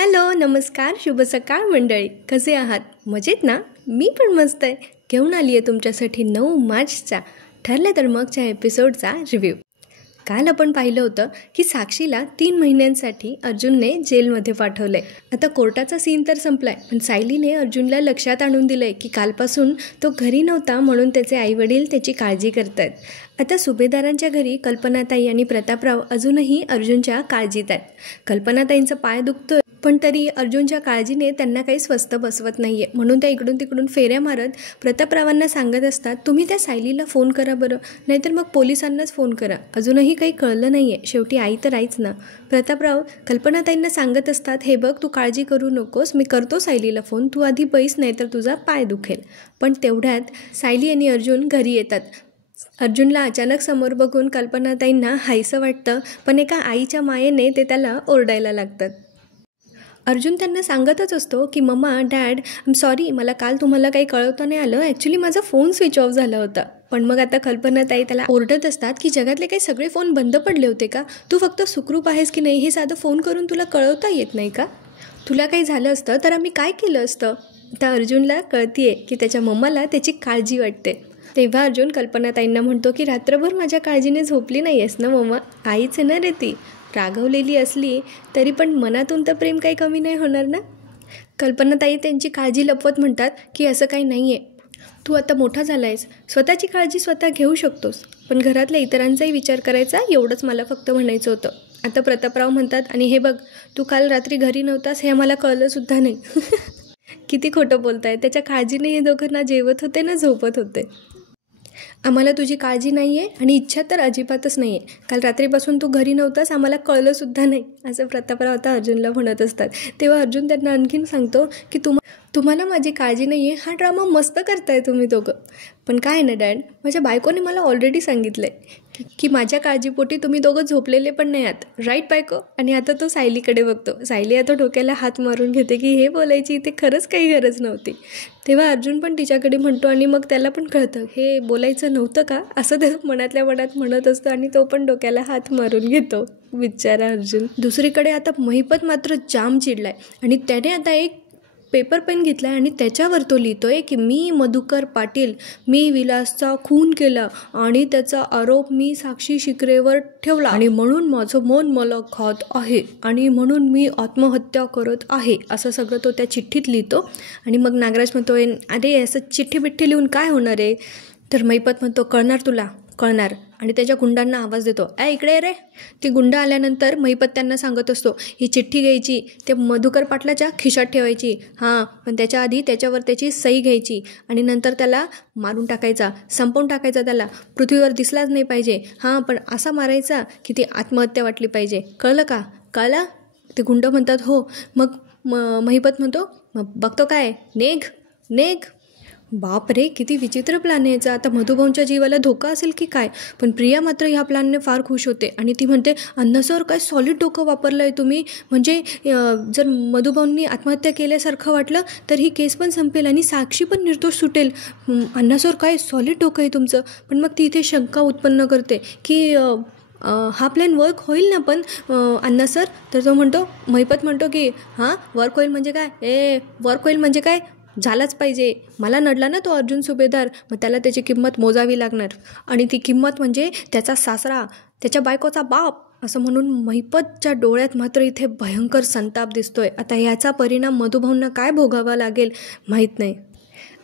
Hello, नमस्कार, शुभ सकाळ मंडळी. कसे आहात? मजेत ना? मी पण मस्त आहे. घेऊन आली आहे तुमच्यासाठी 9 मार्चचा ठरलं तर मगच्या एपिसोडचा रिव्ह्यू. काल आपण पाहिलं होतं की साक्षीला 3 महिन्यांसाठी अर्जुनने जेलमध्ये पाठवलं आहे. आता कोर्टाचा सीन तर संपला आहे, पण सायलीने अर्जुनला लक्षात आणून दिलं आहे की कालपासून तो घरी नव्हता म्हणून त्याचे आईवडील त्याची काळजी करत आहेत. आता सुभेदारांच्या घरी कल्पनाताई आणि प्रतापराव अजूनही अर्जुनच्या काळजीत आहेत. कल्पनाताईंचं पाय दुखतोय, पण तरी अर्जुनच्या काळजीने त्यांना काही स्वस्थ बसवत नाही आहे. म्हणून त्या इकडून तिकडून फेऱ्या मारत प्रतापरावांना सांगत असतात, तुम्ही त्या सायलीला फोन करा बरं, नाहीतर मग पोलिसांनाच फोन करा. अजूनही काही कळलं नाही आहे. शेवटी आई तर आईच ना. प्रतापराव कल्पनाताईंना सांगत असतात, हे बघ, तू काळजी करू नकोस, मी करतो सायलीला फोन, तू आधी बैस, नाही तर तुझा पाय दुखेल. पण तेवढ्यात सायली आणि अर्जुन घरी येतात. अर्जुनला अचानक समोर बघून कल्पनाताईंना हायसं वाटतं, पण एका आईच्या मायेने ते त्याला ओरडायला लागतात. अर्जुन त्यांना सांगतच असतो की mamma, dad, I am sorry, मला काल तुम्हाला काही कळवता नाही आलं, ॲक्च्युली माझा फोन स्विच ऑफ झाला होता. पण मग आता कल्पनाताई त्याला ओरडत असतात की जगातले काही सगळे फोन बंद पडले होते का? तू फक्त सुखरूप आहेस की नाही हे साधं फोन करून तुला कळवता येत नाही का? तुला काही झालं असतं तर आम्ही काय केलं असतं? आता अर्जुनला कळतीये की त्याच्या मम्माला त्याची काळजी वाटते. तेव्हा अर्जुन कल्पनाताईंना म्हणतो की रात्रभर माझ्या काळजीने झोपली नाही आहेस ना मम्मा? आईच आहे ना रे ती. रागवलेली असली तरी पण मनातून तर प्रेम काही कमी नाही होणार ना. कल्पनाताई त्यांची काळजी लपवत म्हणतात की असं काही नाही आहे, तू आता मोठा झाला आहेस, स्वतःची काळजी स्वतः घेऊ शकतोस, पण घरातल्या इतरांचाही विचार करायचा, एवढंच मला फक्त म्हणायचं होतं. आता प्रतापराव म्हणतात, आणि हे बघ, तू काल रात्री घरी नव्हतास हे आम्हाला कळलंसुद्धा नाही. किती खोटं बोलताय. त्याच्या काळजीने हे दोघं ना जेवत होते ना झोपत होते. आम्हाला तुझी काळजी नाही आहे आणि इच्छा तर अजिबातच नाही आहे. काल रात्रीपासून तू घरी नव्हतास, आम्हाला कळलंसुद्धा नाही, असं प्रतापराव आता अर्जुनला म्हणत असतात. तेव्हा अर्जुन त्यांना आणखीन सांगतो की तुम्हाला माझी काळजी नाही आहे, हा ड्रामा मस्त करताय तुम्ही दोघं. पण काय आहे ना डॅड, माझ्या बायकोने मला ऑलरेडी सांगितलं आहे की माझ्या काळजीपोटी तुम्ही दोघं झोपलेले पण नाही आहात, राईट बायको? आणि आता तो सायलीकडे बघतो. सायली आता डोक्याला हात मारून घेते की हे बोलायची इथे खरंच काही गरज नव्हती. तेव्हा अर्जुन पण तिच्याकडे म्हणतो आणि मग त्याला पण कळतं हे बोलायचं नव्हतं का, असं त्या मनातल्या मनात म्हणत असतो आणि तो पण डोक्याला हात मारून घेतो बिचारा अर्जुन. दुसरीकडे आता महिपत मात्र जाम चिडलाय आणि त्याने आता एक पेपर पेन घेतला आहे आणि त्याच्यावर तो लिहितोय की मी मधुकर पाटील, मी विलासचा खून केला आणि त्याचा आरोप मी साक्षी शिकरेवर ठेवला आणि म्हणून माझं मन मला खात आहे आणि म्हणून मी आत्महत्या करत आहे, असं सगळं तो त्या चिठ्ठीत लिहितो. आणि मग नागराज म्हणतोय, अरे असं चिठ्ठी बिठ्ठी लिहून काय होणार आहे? तर महिपत म्हणतो, कळणार तुला, कळणार. आणि त्याच्या गुंडांना आवाज देतो, इकडे रे. ती गुंड आल्यानंतर महिपत त्यांना सांगत असतो, ही चिठ्ठी घ्यायची, ते मधुकर पाटलाच्या खिशात ठेवायची, हां, पण त्याच्या आधी त्याच्यावर त्याची सही घ्यायची आणि नंतर त्याला मारून टाकायचा, संपवून टाकायचा, त्याला पृथ्वीवर दिसलाच नाही पाहिजे, हां, पण असा मारायचा की ती आत्महत्या वाटली पाहिजे. कळलं का? कळलं? ते गुंड म्हणतात हो. मग महिपत म्हणतो, मग बघतो काय, नेघ. बाप रे, किती विचित्र प्लॅन आहे याचा. आता मधुभाऊंच्या जीवाला धोका असेल की काय? पण प्रिया मात्र ह्या प्लॅनने फार खुश होते आणि ती म्हणते, अण्णा सर, काय सॉलिड डोकं वापरलं आहे तुम्ही. म्हणजे जर मधुभाऊंनी आत्महत्या केल्यासारखं वाटलं तर ही केस पण संपेल आणि साक्षी पण निर्दोष सुटेल. अण्णा सर, काय सॉलिड डोकं आहे तुमचं. पण मग ती इथे शंका उत्पन्न करते की हा प्लॅन वर्क होईल ना पण अण्णा सर? तर तो म्हणतो, महिपत म्हणतो की हां, वर्क होईल म्हणजे काय? वर्क होईल म्हणजे काय? झालाच पाहिजे. मला नडला ना तो अर्जुन सुभेदार, मग त्याला त्याची किंमत मोजावी लागणार. आणि ती किंमत म्हणजे त्याचा सासरा, त्याच्या बायकोचा बाप, असं म्हणून महिपतच्या डोळ्यात मात्र इथे भयंकर संताप दिसतोय. आता याचा परिणाम मधुभाऊंना काय भोगावा लागेल माहीत नाही.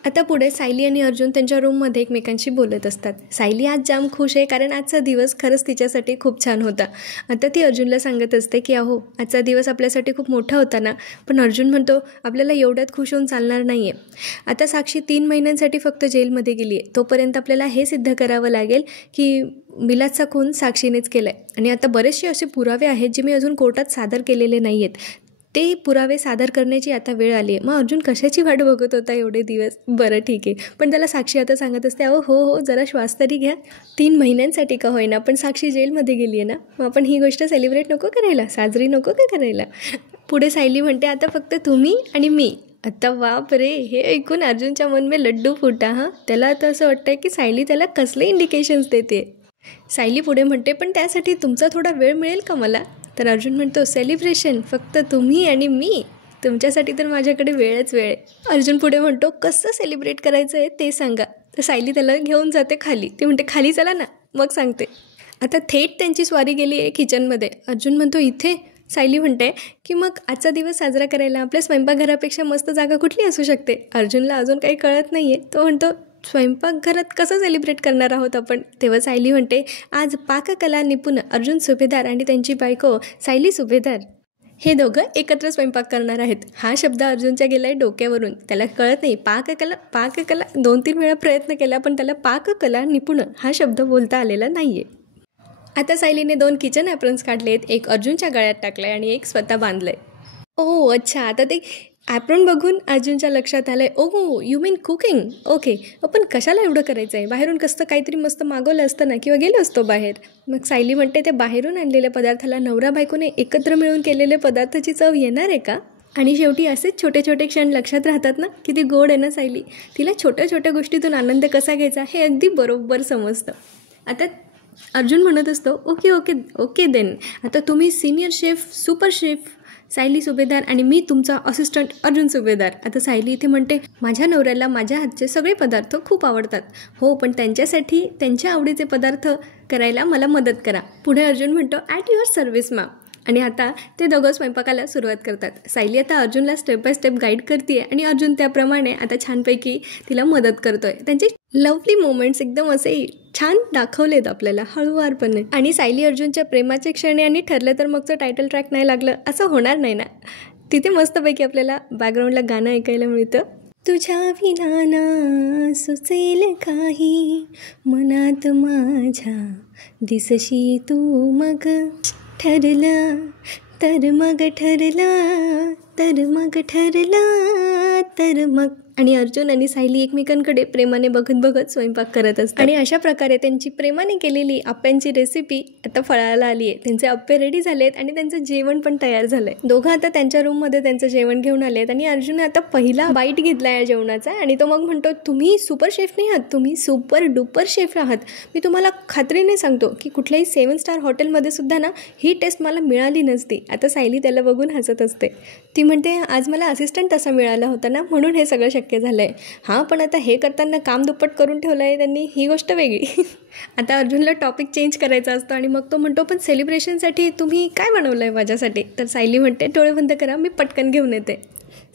आता पुढे सायली आणि अर्जुन त्यांच्या रूममध्ये एकमेकांशी बोलत असतात. सायली आज जाम खुश आहे कारण आजचा दिवस खरंच तिच्यासाठी खूप छान होता. आता ती अर्जुनला सांगत असते की अहो, आजचा दिवस आपल्यासाठी खूप मोठा होता ना. पण अर्जुन म्हणतो, आपल्याला एवढ्यात खुश होऊन चालणार नाही आहे. आता साक्षी 3 महिन्यांसाठी फक्त जेलमध्ये गेली आहे, तोपर्यंत आपल्याला हे सिद्ध करावं लागेल की विलासचा खून साक्षीनेच केला आहे. आणि आता बरेचसे असे पुरावे आहेत जे मी अजून कोर्टात सादर केलेले नाही आहेत, ते पुरावे सादर करण्याची आता वेळ आली आहे. मग अर्जुन कशाची वाट बघत होता एवढे दिवस? बरं ठीक आहे. पण त्याला साक्षी आता सांगत असते, हो, जरा श्वास तरी घ्या. 3 महिन्यांसाठी का होईना, पण साक्षी जेलमध्ये गेली आहे ना, मग आपण ही गोष्ट सेलिब्रेट नको करायला, साजरी नको का करायला? पुढे सायली म्हणते, आता फक्त तुम्ही आणि मी. आता बाप रे, हे ऐकून अर्जुनच्या मन में लड्डू फुटा. त्याला आता असं वाटतंय की सायली त्याला कसले इंडिकेशन्स देते. सायली पुढे म्हणते, पण त्यासाठी तुमचा थोडा वेळ मिळेल का मला? तर अर्जुन म्हणतो सेलिब्रेशन फक्त तुम्ही आणि मी, तुमच्यासाठी तर माझ्याकडे वेळच वेळ आहे. अर्जुन पुढे म्हणतो कसं सेलिब्रेट करायचं आहे ते सांगा. तर सायली त्याला घेऊन जाते खाली. ती म्हणते खाली चला ना मग सांगते. आता थेट त्यांची स्वारी गेली आहे किचनमध्ये. अर्जुन म्हणतो इथे. सायली म्हणते की मग आजचा दिवस साजरा करायला आपल्या स्वयंपाकघरापेक्षा मस्त जागा कुठली असू शकते. अर्जुनला अजून काही कळत नाही आहे. तो म्हणतो स्वयंपाकघरात कसं सेलिब्रेट करणार आहोत आपण. तेव्हा सायली म्हणते आज पाककला निपुण अर्जुन सुभेदार आणि त्यांची बायको सायली सुभेदार हे दोघं एकत्र स्वयंपाक करणार आहेत. हा शब्द अर्जुनच्या गेला आहे डोक्यावरून. त्याला कळत नाही. पाककला 2-3 वेळा प्रयत्न केला पण त्याला पाककला निपुण हा शब्द बोलता आलेला नाही आहे. आता सायलीने 2 किचन ॲप्रन्स काढलेत. एक अर्जुनच्या गळ्यात टाकलं आहे आणि एक स्वतः बांधलं आहे. ओ अच्छा. आता ते ॲप्रॉन बघून अर्जुनच्या लक्षात आलं आहे. ओ यू मीन कुकिंग. ओके. पण कशाला एवढं करायचं आहे. बाहेरून कसं काहीतरी मस्त मागवलं असतं ना किंवा गेलो असतो बाहेर. मग सायली म्हणते ते बाहेरून आणलेल्या पदार्थाला नवरा बायकोने एकत्र मिळून केलेले पदार्थाची चव येणार आहे का. आणि शेवटी असेच छोटे छोटे क्षण लक्षात राहतात ना. किती गोड आहे ना सायली. तिला छोट्या छोट्या गोष्टीतून आनंद कसा घ्यायचा हे अगदी बरोबर समजतं. आता अर्जुन म्हणत असतो ओके देन. आता तुम्ही senior chef super chef Sayali Subhedar आणि मी तुमचा असिस्टंट अर्जुन सुभेदार. आता सायली इथे म्हणते माझ्या नवऱ्याला माझ्या हातचे सगळे पदार्थ खूप आवडतात. हो पण त्यांच्यासाठी त्यांच्या आवडीचे पदार्थ करायला मला मदत करा. पुढे अर्जुन म्हणतो ॲट युअर सर्व्हिस मॅम. आणि आता ते दोघं स्वयंपाकाला सुरुवात करतात. सायली आता अर्जुनला स्टेप बाय स्टेप गाईड करते आणि अर्जुन त्याप्रमाणे आता छानपैकी तिला मदत करतोय. त्यांचे लवली मोमेंट्स एकदम असे छान दाखवलेत आपल्याला हळूवारपणे. आणि सायली अर्जुनच्या प्रेमाचे क्षण आणि ठरलं तर मगचं टायटल ट्रॅक नाही लागलं असं होणार नाही ना. तिथे मस्तपैकी आपल्याला बॅकग्राऊंडला गाणं ऐकायला मिळतं. तुझ्या विना ना सुचेल काही मनात माझ्या दिसशी तू मग ठरला तर मग ठरला तर मग ठरला तर मग. आणि अर्जुन आणि सायली एकमेकांकडे प्रेमाने बघत बघत स्वयंपाक करत असतात. आणि अशा प्रकारे त्यांची प्रेमाने केलेली आप्यांची रेसिपी आता फळाला आली आहे. त्यांचे आप्पे रेडी झालेत आणि त्यांचं जेवण पण तयार झालंय. दोघं आता त्यांच्या रूममध्ये त्यांचं जेवण घेऊन आलेत. आणि अर्जुनने आता पहिला बाईट घेतला या जेवणाचा. आणि तो मग म्हणतो तुम्ही सुपर शेफ नाही आहात, तुम्ही सुपर डुपर शेफ आहात. मी तुम्हाला खात्रीने सांगतो की कुठल्याही 7 स्टार हॉटेलमध्ये सुद्धा ना ही टेस्ट मला मिळाली नसती. आता सायली त्याला बघून हसत असते. ती म्हणते आज मला असिस्टंट तसा मिळाला होता ना म्हणून हे सगळं शक्य झालं आहे. हां पण आता हे करताना काम दुप्पट करून ठेवलं आहे त्यांनी, ही गोष्ट वेगळी. आता अर्जुनला टॉपिक चेंज करायचा असतो आणि मग तो म्हणतो पण सेलिब्रेशनसाठी तुम्ही काय बनवलं आहे माझ्यासाठी. तर सायली म्हणते डोळे बंद करा मी पटकन घेऊन येते.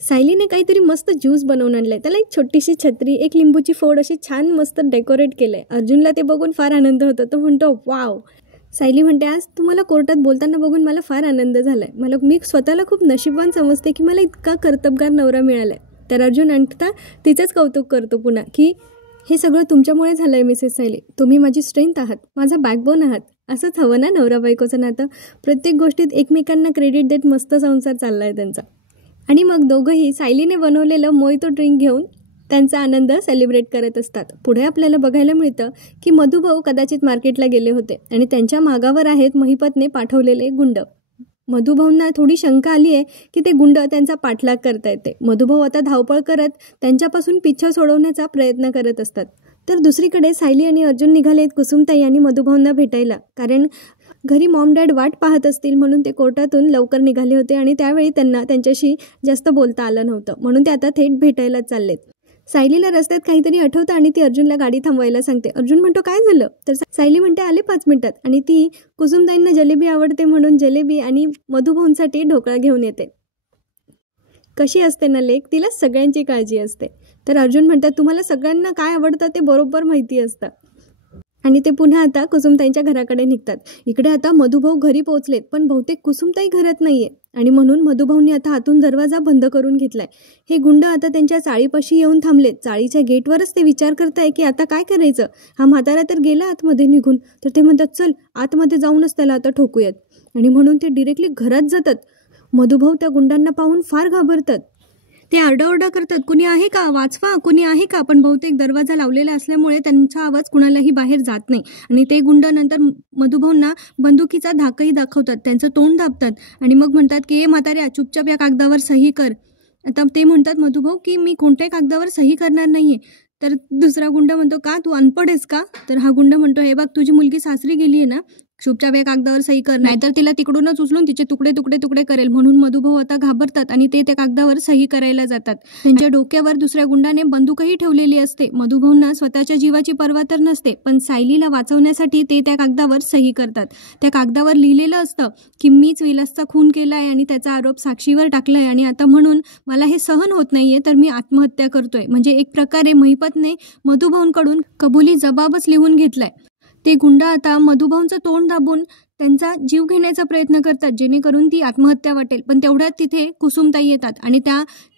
सायलीने काहीतरी मस्त ज्यूस बनवून आणलं आहे. त्याला एक छोटीशी छत्री एक लिंबूची फोड अशी छान मस्त डेकोरेट केलं आहे. अर्जुनला ते बघून फार आनंद होतो. तो म्हणतो वाव. सायली म्हणते आज तुम्हाला कोर्टात बोलताना बघून मला फार आनंद झाला आहे. मी स्वतःला खूप नशीबवान समजते की मला इतका कर्तबगार नवरा मिळाला आहे. तर अर्जुन आणता तिचंच कौतुक करतो पुन्हा की हे सगळं तुमच्यामुळे झालं आहे मिसेस सायली. तुम्ही माझी स्ट्रेंथ आहात, माझा बॅकबोन आहात. असंच हवं ना नवरा बायकोचं नातं. प्रत्येक गोष्टीत एकमेकांना क्रेडिट देत मस्त संसार चालला आहे त्यांचा. आणि मग दोघंही सायलीने बनवलेलं मोहितो ड्रिंक घेऊन त्यांचा आनंद सेलिब्रेट करत असतात. पुढे आपल्याला बघायला मिळतं की मधुभाऊ कदाचित मार्केटला गेले होते आणि त्यांच्या मागावर आहेत महिपतने पाठवलेले गुंड. मधुभाऊंना थोडी शंका आली आहे की ते गुंड त्यांचा पाठलाग करता येते. मधुभाऊ आता धावपळ करत त्यांच्यापासून पिच्छा सोडवण्याचा प्रयत्न करत असतात. तर दुसरीकडे सायली आणि अर्जुन निघालेत कुसुमताई आणि मधुभाऊंना भेटायला. कारण घरी मॉम डॅड वाट पाहत असतील म्हणून ते कोर्टातून लवकर निघाले होते आणि त्यावेळी त्यांना त्यांच्याशी जास्त बोलता आलं नव्हतं म्हणून ते आता थेट भेटायला चाललेत. सायलीला रस्त्यात काहीतरी आठवतं आणि ती अर्जुनला गाडी थांबवायला सांगते. अर्जुन म्हणतो काय झालं. तर सायली म्हणते आले 5 मिनिटात. आणि ती कुसुमताईंना जलेबी आवडते म्हणून जलेबी आणि मधुभाऊंसाठी ढोकळा घेऊन येते. कशी असते ना लेक, तिला सगळ्यांची काळजी असते. तर अर्जुन म्हणतात तुम्हाला सगळ्यांना काय आवडतं ते बरोबर माहिती असतं. आणि ते पुन्हा आता कुसुमताईंच्या घराकडे निघतात. इकडे आता मधुभाऊ घरी पोहोचलेत पण बहुतेक कुसुमताई घरात नाहीये आणि म्हणून मधुभाऊंनी आता आतून दरवाजा बंद करून घेतलाय. हे गुंड आता त्यांच्या चाळीपाशी येऊन थांबलेत. चाळीच्या गेटवरच ते विचार करताय की आता काय करायचं. हा म्हातारा तर गेला आतमध्ये निघून. तर ते म्हणतात चल आतमध्ये जाऊनच त्याला आता ठोकूयात. आणि म्हणून ते डिरेक्टली घरात जातात. मधुभाऊ त्या गुंडांना पाहून फार घाबरतात. ते आरडाओरडा करतात कुणी आहे का, वाचवा कुणी आहे का. पण बहुतेक दरवाजा लावलेला असल्यामुळे त्यांचा आवाज कुणालाही बाहेर जात नाही. आणि ते गुंड नंतर मधुभाऊंना बंदुकीचा धाकही दाखवतात, त्यांचं तोंड दाबतात आणि मग म्हणतात की ए म्हाताऱ्या चुपचाप या कागदावर सही कर. आता ते म्हणतात मधुभाऊ की मी कोणत्याही कागदावर सही करणार नाहीये. तर दुसरा गुंड म्हणतो का तू अनपढ आहेस का. तर हा गुंड म्हणतो हे बघ तुझी मुलगी सासरी गेली आहे ना, शुभच्या कागदावर सही कर, नाहीतर तिला तिकडूनच उचलून तिचे तुकडे तुकडे तुकडे करेल. म्हणून मधुभाऊ आता घाबरतात आणि ते त्या कागदावर सही करायला जातात. त्यांच्या डोक्यावर दुसऱ्या गुंडाने बंदूकही ठेवलेली असते. मधुभाऊंना स्वतःच्या जीवाची पर्वा तर नसते, पण सायलीला वाचवण्यासाठी ते त्या कागदावर सही करतात. त्या कागदावर लिहिलेलं असतं की मीच विलासचा खून केलाय आणि त्याचा आरोप साक्षीवर टाकलाय आणि आता म्हणून मला हे सहन होत नाहीये, तर मी आत्महत्या करतोय. म्हणजे एक प्रकारे महिपतने मधुभाऊंकडून कबुली जबाबच लिहून घेतलाय. ते गुंड आता मधुभाऊंचं तोंड दाबून त्यांचा जीव घेण्याचा प्रयत्न करतात, जेणेकरून ती आत्महत्या वाटेल. पण तेवढ्यात तिथे कुसुमताई येतात आणि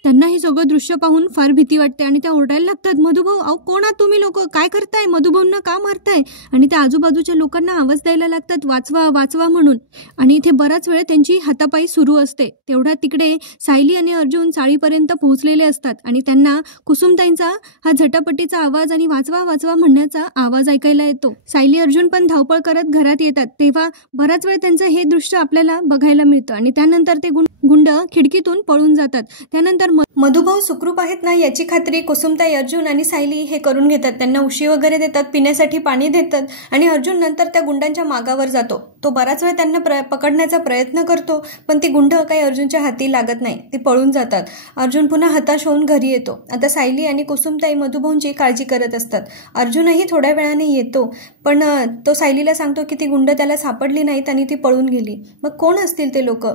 त्यांना हे सगळं दृश्य पाहून फार भीती वाटते आणि त्या ओरडायला लागतात, मधुभाऊ अहो कोण आहात तुम्ही लोक, काय करताय, मधुभाऊंना का मारताय? आणि त्या आजूबाजूच्या लोकांना आवाज द्यायला लागतात, वाचवा वाचवा म्हणून. आणि इथे बराच वेळ त्यांची हातापाई सुरू असते. तेवढ्यात तिकडे सायली आणि अर्जुन चाळीपर्यंत पोहोचलेले असतात आणि त्यांना कुसुमताईंचा हा झटापटीचा आवाज आणि वाचवा वाचवा म्हणण्याचा आवाज ऐकायला येतो. सायली अर्जुन पण धावपळ करत घरात येतात. तेव्हा बराच वेळ त्यांचं हे दृश्य आपल्याला बघायला मिळतं आणि त्यानंतर ते गुंड खिडकीतून पळून जातात. त्यानंतर मधुभाऊ सुखरूप आहेत ना याची खात्री कुसुमताई, अर्जुन आणि सायली हे करून घेतात. त्यांना उशी वगैरे देतात, पिण्यासाठी पाणी देतात आणि अर्जुन नंतर त्या गुंडांच्या मागावर जातो. तो बराच वेळ त्यांना पकडण्याचा प्रयत्न करतो, पण ती गुंड काही अर्जुनच्या हाती लागत नाही, ती पळून जातात. अर्जुन पुन्हा हताश होऊन घरी येतो. आता सायली आणि कुसुमताई मधुभाऊंची काळजी करत असतात. अर्जुनही थोड्या वेळाने येतो, पण तो सायलीला सांगतो की ती गुंड त्याला सापडली नाहीत आणि ती पळून गेली. मग कोण असतील ते लोक,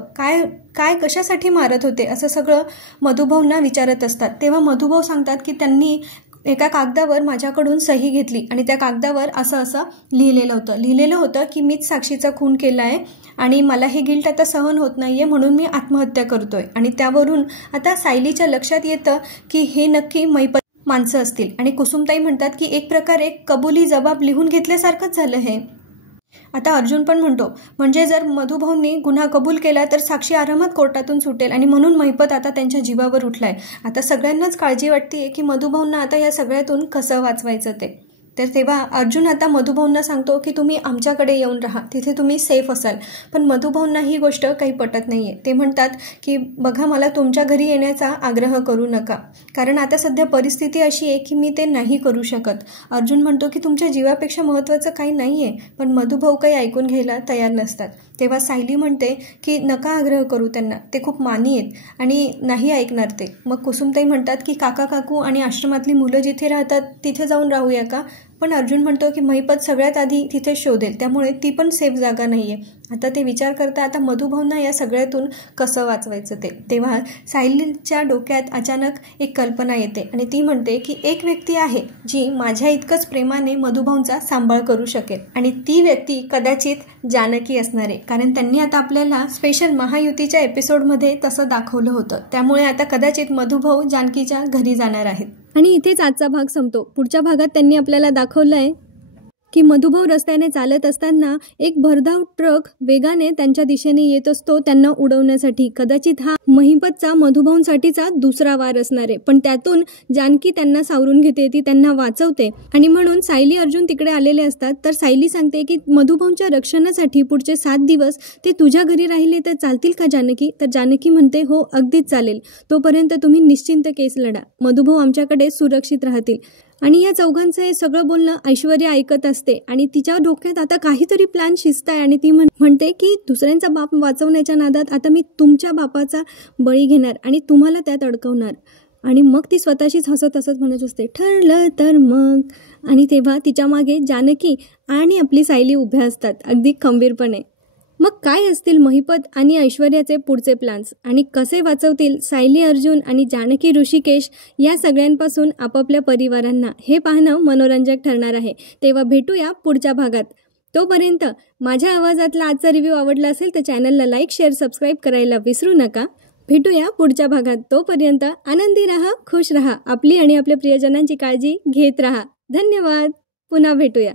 काय कशासाठी मारत होते, असं सगळं मधुभाऊंना विचारत असतात. तेव्हा मधुभाऊ सांगतात की त्यांनी एका कागदावर माझ्याकडून सही घेतली आणि त्या कागदावर असं लिहिलेलं होतं की मीच साक्षीचा खून केला आहे आणि मला हे गिल्ट आता सहन होत नाहीये, म्हणून मी आत्महत्या करतोय. आणि त्यावरून आता सायलीच्या लक्षात येतं की हे नक्की महिपत माणसं असतील. आणि कुसुमताई म्हणतात की एक प्रकारे कबुली जबाब लिहून घेतल्यासारखंच झालं हे. आता अर्जुन पण म्हणतो, म्हणजे जर मधुभाऊंनी गुन्हा कबूल केला तर साक्षी आरामात कोर्टातून सुटेल आणि म्हणून महिपत आता त्यांच्या जीवावर उठलाय. आता सगळ्यांनाच काळजी वाटते की मधुभाऊंना आता या सगळ्यातून कसं वाचवायचं ते. तर तेव्हा अर्जुन आता मधुभाऊंना सांगतो की तुम्ही आमच्याकडे येऊन राहा, तिथे तुम्ही सेफ असाल. पण मधुभाऊंना ही गोष्ट काही पटत नाहीये. ते म्हणतात की बघा, मला तुमच्या घरी येण्याचा आग्रह करू नका, कारण आता सध्या परिस्थिती अशी आहे की मी ते नाही करू शकत. अर्जुन म्हणतो की तुमच्या जीवापेक्षा महत्त्वाचं काही नाहीये, पण मधुभाऊ काही ऐकून घ्यायला तयार नसतात. तेव्हा सायली म्हणते की नका आग्रह करू त्यांना, ते खूप मानी आहेत आणि नाही ऐकणार ते. मग कुसुमताई म्हणतात की काका काकू आणि आश्रमातली मुलं जिथे राहतात तिथे जाऊन राहूया का? पण अर्जुन म्हणतो की महिपत सगळ्यात आधी तिथे शोधेल, त्यामुळे ती पण सेफ जागा नाहीये. आता ते विचार करता आता मधुभाऊंना या सगळ्यातून कसं वाचवायचं ते. तेव्हा सायलीच्या डोक्यात अचानक एक कल्पना येते आणि ती म्हणते की एक व्यक्ती आहे जी माझ्या इतकंच प्रेमाने मधुभाऊंचा सांभाळ करू शकेल आणि ती व्यक्ती कदाचित जानकी असणार आहे, कारण त्यांनी आता आपल्याला स्पेशल महायुतीच्या एपिसोडमध्ये तसं दाखवलं होतं. त्यामुळे आता कदाचित मधुभाऊ जानकीच्या घरी जाणार आहेत. आणि इथेच आजचा भाग संपतो. पुढच्या भागात त्यांनी आपल्याला दाखवलंय की मधुभाऊ रस्त्याने चालत असताना एक भरधाव ट्रक वेगाने त्यांच्या दिशेने येत असतो त्यांना उडवण्यासाठी. कदाचित हा महिपतचा मधुभाऊंसाठीचा दुसरा वार असणार आहे, पण त्यातून जानकी त्यांना सावरून घेते, ती त्यांना वाचवते. आणि म्हणून सायली अर्जुन तिकडे आलेले असतात. तर सायली सांगते की मधुभाऊंच्या रक्षणासाठी पुढचे 7 दिवस ते तुझ्या घरी राहिले तर चालतील का जानकी? तर जानकी म्हणते हो अगदीच चालेल, तोपर्यंत तुम्ही निश्चिंत केस लढा, मधुभाऊ आमच्याकडे सुरक्षित राहतील. आणि या चौघांचं हे सगळं बोलणं ऐश्वर्या ऐकत असते आणि तिच्या डोक्यात आता काहीतरी प्लॅन शिजताय आणि ती म्हणते की दुसऱ्यांचा बाप वाचवण्याच्या नादात आता मी तुमच्या बापाचा बळी घेणार आणि तुम्हाला त्यात अडकवणार. आणि मग ती स्वतःशीच हसत म्हणत असते ठरलं तर मग. आणि तेव्हा तिच्या मागे जानकी आणि आपली सायली उभ्या असतात अगदी खंबीरपणे. मग काय असतील महिपत आणि ऐश्वर्याचे पुढचे प्लॅन्स आणि कसे वाचवतील सायली अर्जुन आणि जानकी ऋषिकेश या सगळ्यांपासून आपापल्या परिवारांना, हे पाहणं मनोरंजक ठरणार आहे. तेव्हा भेटूया पुढच्या भागात. तोपर्यंत माझ्या आवाजातला आजचा रिव्ह्यू आवडला असेल तर चॅनलला लाईक, शेअर, सबस्क्राईब करायला विसरू नका. भेटूया पुढच्या भागात. तोपर्यंत आनंदी राहा, खुश राहा, आपली आणि आपल्या प्रियजनांची काळजी घेत राहा. धन्यवाद. पुन्हा भेटूया.